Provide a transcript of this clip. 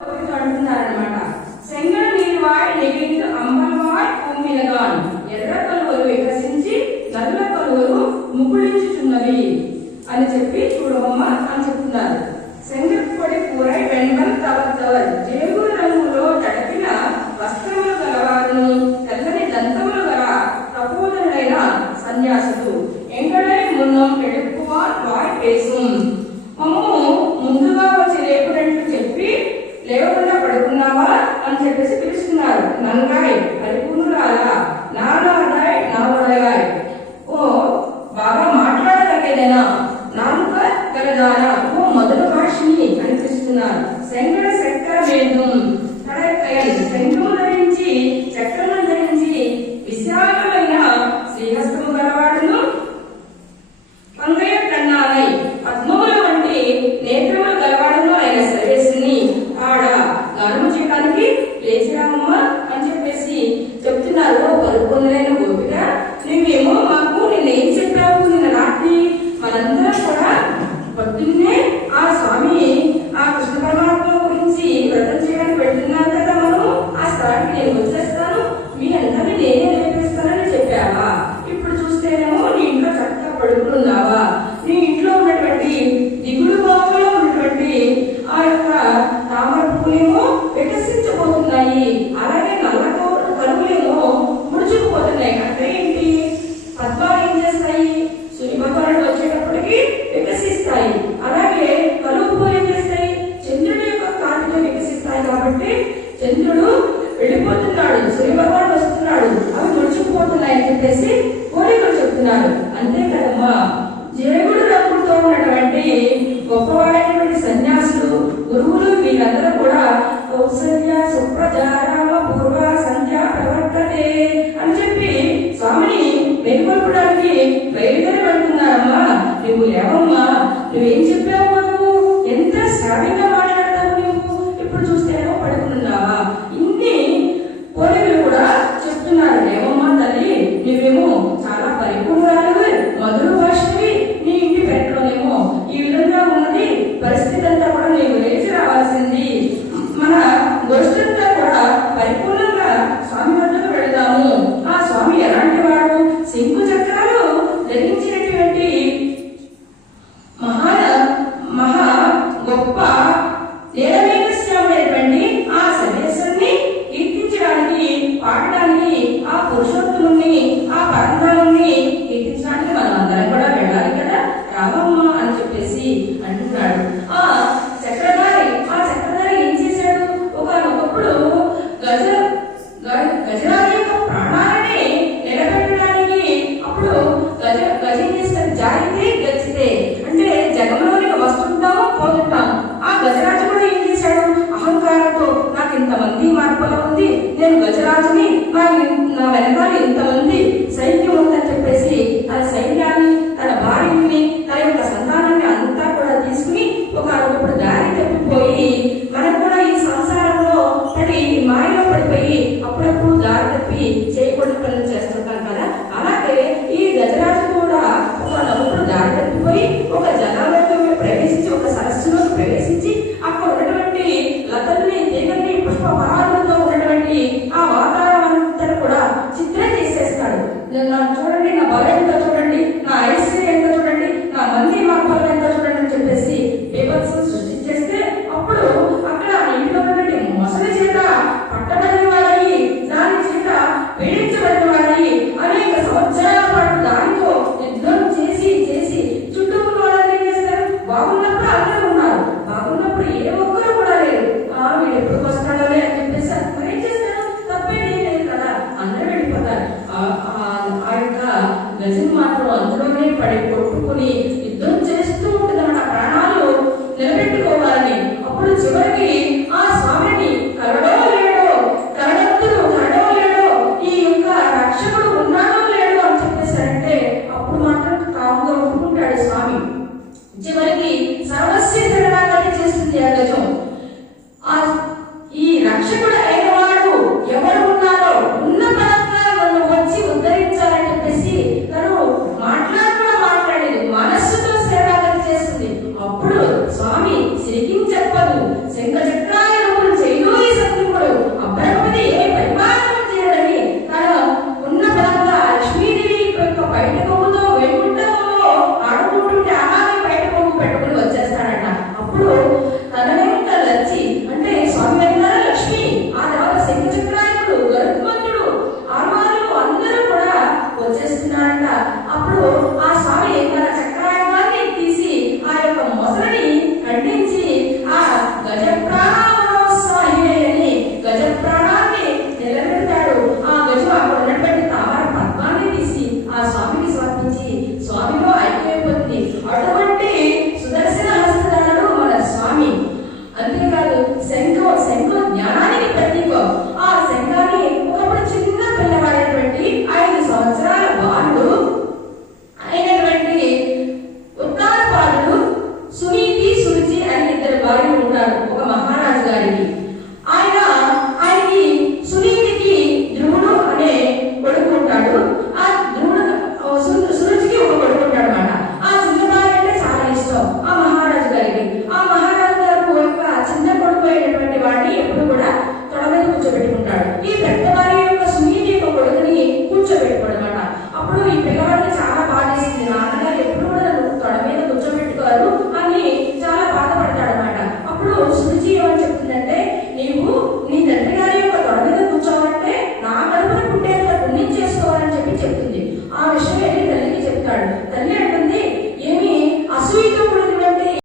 అడుగుతున్నారనమాట సెంగడ నీరువాయ్ నెగింటు అంబలవాయ్ ఉమ్మిలగాను ఎర్ర కలువలు వికసించి అని చెప్పి చూడమ్మ అంతే కదమ్మా జేగుడు రంగులతో ఉన్నటువంటి గొప్పవాడైనటువంటి సన్యాసులు గురువులు వీళ్ళందరూ కూడా ఏడవైన శ్రమలేపండి ఆ సర్వేశ్వరుని కీర్తించడానికి పాడడానికి ఆ పురుషోత్తముని ఆ పరంధాముని తప్పి పనులు ఏమని చెప్తుందంటే నీవు నీ తండ్రి గారి యొక్క తొడ మీద కూర్చోవాలంటే